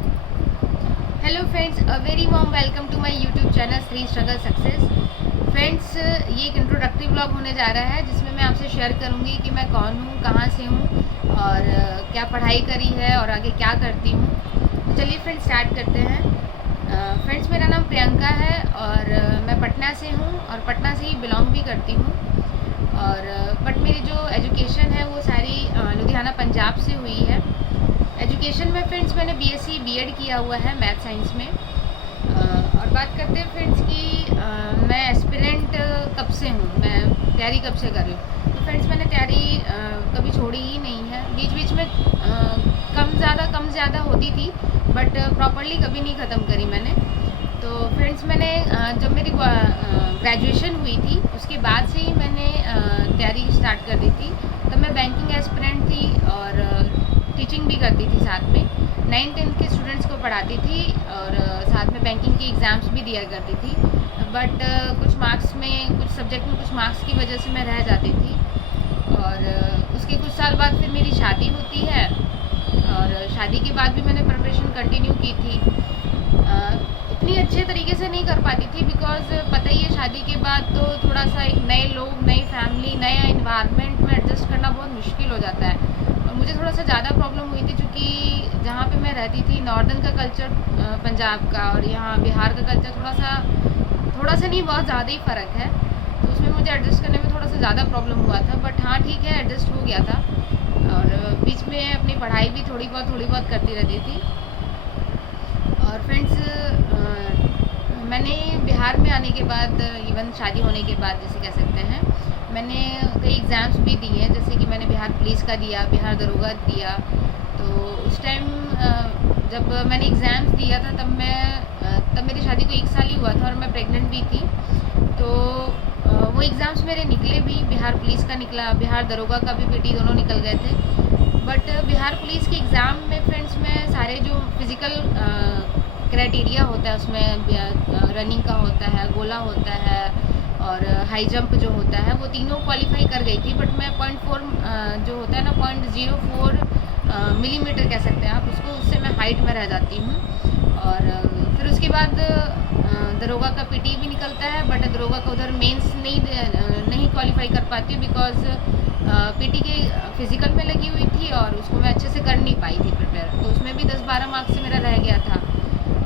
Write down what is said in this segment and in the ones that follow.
Hello friends, a very warm welcome to my YouTube channel Shri struggle success. Friends, ये एक introductory vlog होने जा रहा है जिसमें मैं आपसे शेयर करूंगी कि मैं कौन हूँ, कहाँ से हूँ और क्या पढ़ाई करी है और आगे क्या करती हूँ। तो चलिए फ्रेंड्स स्टार्ट करते हैं। फ्रेंड्स, मेरा नाम प्रियंका है और मैं पटना से हूँ और पटना से ही बिलोंग भी करती हूँ। और बट मेरी जो एजुकेशन है वो सारी लुधियाना पंजाब से हुई है। एजुकेशन में फ्रेंड्स मैंने बीएससी बीएड किया हुआ है मैथ साइंस में। और बात करते हैं फ्रेंड्स कि मैं एस्पिरेंट कब से हूँ, मैं तैयारी कब से कर रही हूँ। तो फ्रेंड्स मैंने तैयारी कभी छोड़ी ही नहीं है। बीच बीच में कम ज़्यादा होती थी बट प्रॉपरली कभी नहीं ख़त्म करी मैंने। तो फ्रेंड्स मैंने जब मेरी ग्रेजुएशन हुई थी उसके बाद से ही मैंने तैयारी स्टार्ट कर दी थी। तब मैं बैंकिंग एस्पिरेंट थी और टीचिंग भी करती थी साथ में। 9th-10th के स्टूडेंट्स को पढ़ाती थी और साथ में बैंकिंग की एग्ज़ाम्स भी दिया करती थी। बट कुछ मार्क्स में, कुछ सब्जेक्ट में कुछ मार्क्स की वजह से मैं रह जाती थी। और उसके कुछ साल बाद फिर मेरी शादी होती है और शादी के बाद भी मैंने प्रिपरेशन कंटिन्यू की थी। इतनी अच्छे तरीके से नहीं कर पाती थी बिकॉज़ पता ही है शादी के बाद तो थोड़ा सा एक नए लोग, नई फैमिली, नया इन्वायरमेंट में एडजस्ट करना बहुत मुश्किल हो जाता है। और मुझे थोड़ा सा ज़्यादा प्रॉब्लम हुई थी क्योंकि जहाँ पे मैं रहती थी नॉर्दर्न का कल्चर पंजाब का और यहाँ बिहार का कल्चर थोड़ा सा नहीं, बहुत ज़्यादा ही फ़र्क है। तो उसमें मुझे एडजस्ट करने में थोड़ा सा ज़्यादा प्रॉब्लम हुआ था। बट हाँ ठीक है, एडजस्ट हो गया था। और बीच में अपनी पढ़ाई भी थोड़ी बहुत करती रहती थी। और फ्रेंड्स, मैंने बिहार में आने के बाद, इवन शादी होने के बाद जैसे कह सकते हैं, मैंने कई एग्ज़ाम्स भी दिए हैं। जैसे कि मैंने बिहार पुलिस का दिया, बिहार दरोगा दिया। तो उस टाइम जब मैंने एग्ज़ाम्स दिया था तब मेरी शादी को 1 साल ही हुआ था और मैं प्रेग्नेंट भी थी। तो वो एग्ज़ाम्स मेरे निकले भी, बिहार पुलिस का निकला, बिहार दरोगा का भी पीटी दोनों निकल गए थे। बट बिहार पुलिस के एग्ज़ाम में फ्रेंड्स मैं सारे जो फिज़िकल क्राइटेरिया होता है उसमें रनिंग का होता है, गोला होता है और हाई जंप जो होता है वो तीनों क्वालिफाई कर गई थी। बट मैं 0.4 जो होता है ना, 0.04 मिलीमीटर कह सकते हैं आप उसको, उससे मैं हाइट में रह जाती हूँ। और फिर उसके बाद दरोगा का पीटी भी निकलता है बट दरोगा का उधर मेंस नहीं क्वालिफाई कर पाती हूँ बिकॉज पीटी के फिज़िकल में लगी हुई थी और उसको मैं अच्छे से कर नहीं पाई थी प्रिपेयर। तो उसमें भी 10-12 मार्क्स से मेरा रह गया था।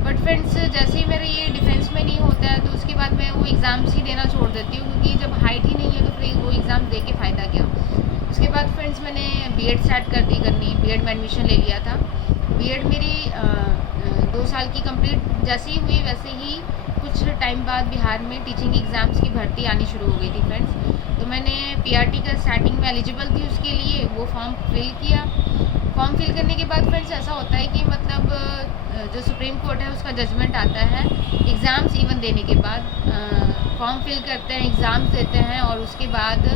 बट फ्रेंड्स, जैसे ही मेरा ये डिफेंस में नहीं होता है तो उसके बाद मैं वो एग्ज़ाम्स ही देना छोड़ देती हूँ क्योंकि जब हाइट ही नहीं है तो फिर वो एग्ज़ाम दे के फ़ायदा क्या। उसके बाद फ्रेंड्स मैंने बीएड स्टार्ट करनी, बीएड में एडमिशन ले लिया था। बीएड मेरी 2 साल की कंप्लीट जैसे ही हुई वैसे ही कुछ टाइम बाद बिहार में टीचिंग एग्ज़ाम्स की भर्ती आनी शुरू हो गई थी फ्रेंड्स। तो मैंने पीआरटी का स्टार्टिंग में एलिजिबल थी उसके लिए, वो फॉर्म फिल किया। फॉर्म फिल करने के बाद फ्रेंड्स ऐसा होता है कि मतलब जो सुप्रीम कोर्ट है उसका जजमेंट आता है एग्ज़ाम्स इवन देने के बाद। फॉर्म फिल करते हैं, एग्ज़ाम्स देते हैं और उसके बाद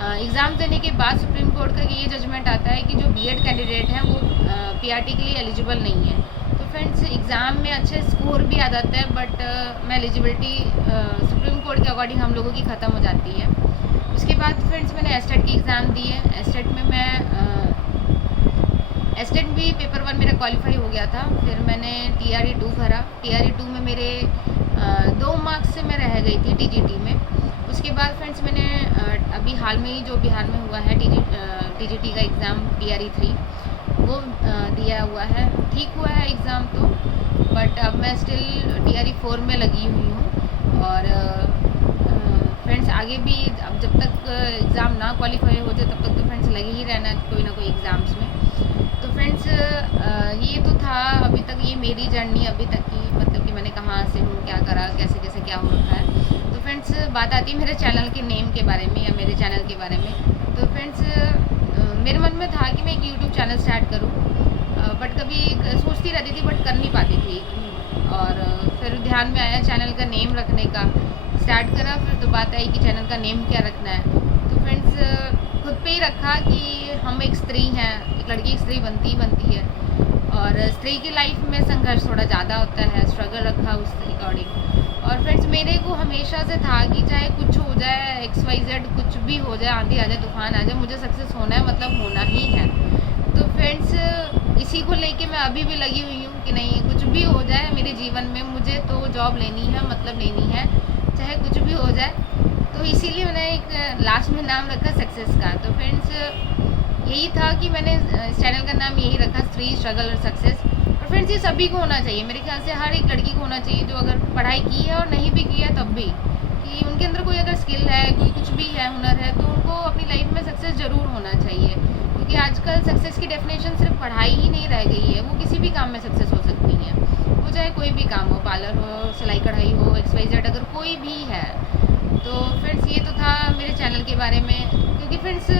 एग्ज़ाम देने के बाद सुप्रीम कोर्ट का ये जजमेंट आता है कि जो बीएड कैंडिडेट हैं वो पीआरटी के लिए एलिजिबल नहीं है। तो फ्रेंड्स, एग्ज़ाम में अच्छे स्कोर भी आ जाता है बट मैं एलिजिबिलिटी सुप्रीम कोर्ट के अकॉर्डिंग हम लोगों की ख़त्म हो जाती है। उसके बाद फ्रेंड्स मैंने एस्टेट की एग्ज़ाम दी है। एस्टेट में मैं एस्टेट भी पेपर 1 मेरा क्वालिफाई हो गया था। फिर मैंने टीआरई 2 भरा। टीआरई 2 में मेरे 2 मार्क्स से मैं रह गई थी टीजीटी में। उसके बाद फ्रेंड्स मैंने अभी हाल में ही जो बिहार में हुआ है टीजीटी का एग्ज़ाम टीआरई 3 वो दिया हुआ है। ठीक हुआ है एग्ज़ाम तो, बट अब मैं स्टिल टीआरई 4 में लगी हुई हूँ। और फ्रेंड्स आगे भी अब जब तक एग्ज़ाम ना क्वालिफाई हो जाए तब तक तो फ्रेंड्स लगे ही रहना कोई ना कोई एग्ज़ाम्स में। तो फ्रेंड्स, ये तो था अभी तक ये मेरी जर्नी अभी तक की, मतलब कि मैंने कहाँ से हूँ, क्या करा, कैसे कैसे क्या हो रखा है। तो फ्रेंड्स बात आती है मेरे चैनल के नेम के बारे में या मेरे चैनल के बारे में। तो फ्रेंड्स मेरे मन में था कि मैं एक यूट्यूब चैनल स्टार्ट करूँ बट कभी सोचती रहती थी बट कर नहीं पाती थी। और फिर ध्यान में आया चैनल का नेम रखने का, स्टार्ट करा। फिर तो बात आई कि चैनल का नेम क्या रखना है। तो फ्रेंड्स खुद पे ही रखा कि हम एक स्त्री हैं, एक लड़की स्त्री बनती है और स्त्री की लाइफ में संघर्ष थोड़ा ज़्यादा होता है, स्ट्रगल रखा उस अकॉर्डिंग। और फ्रेंड्स मेरे को हमेशा से था कि चाहे कुछ हो जाए, XYZ कुछ भी हो जाए, आंधी आ जाए, तूफान आ जाए, मुझे सक्सेस होना है, मतलब होना ही है। तो फ्रेंड्स इसी को लेके मैं अभी भी लगी हुई हूँ कि नहीं, कुछ भी हो जाए मेरे जीवन में मुझे तो जॉब लेनी है, मतलब लेनी है, चाहे कुछ भी हो जाए। तो इसीलिए मैंने एक लास्ट में नाम रखा सक्सेस का। तो फ्रेंड्स यही था कि मैंने इस चैनल का नाम यही रखा, स्त्री स्ट्रगल और सक्सेस। और फ्रेंड्स ये सभी को होना चाहिए, मेरे ख्याल से हर एक लड़की को होना चाहिए जो अगर पढ़ाई की है और नहीं भी की है तब भी, कि उनके अंदर कोई अगर स्किल है, कोई कुछ भी है, हुनर है, तो उनको अपनी लाइफ में सक्सेस ज़रूर होना चाहिए। क्योंकि आजकल सक्सेस की डेफिनेशन सिर्फ पढ़ाई ही नहीं रह गई है, वो किसी भी काम में सक्सेस हो सकती है, वो चाहे कोई भी काम हो, पार्लर हो, सिलाई कढ़ाई हो, XYZ, अगर कोई भी है। तो फ्रेंड्स ये तो था मेरे चैनल के बारे में। क्योंकि फ्रेंड्स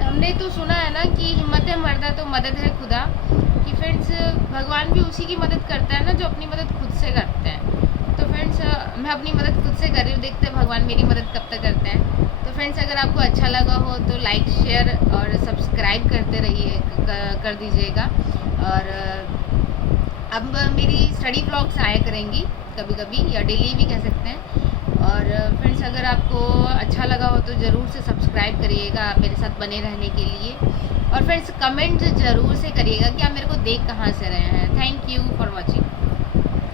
हमने तो सुना है ना कि हिम्मत है मर्दा तो मदद है खुदा, कि फ्रेंड्स भगवान भी उसी की मदद करता है ना जो अपनी मदद खुद से करते हैं। तो फ्रेंड्स मैं अपनी मदद खुद से कर रही हूँ, देखते हैं भगवान मेरी मदद कब तक करते हैं। तो फ्रेंड्स अगर आपको अच्छा लगा हो तो लाइक, शेयर और सब्सक्राइब करते रहिए, कर दीजिएगा। और अब मेरी स्टडी ब्लॉग्स आया करेंगी कभी कभी, या डेली भी कह सकते हैं। और फ्रेंड्स अगर आपको अच्छा लगा हो तो ज़रूर से सब्सक्राइब करिएगा मेरे साथ बने रहने के लिए। और फ्रेंड्स कमेंट ज़रूर से करिएगा कि आप मेरे को देख कहाँ से रहे हैं। Thank you for watching.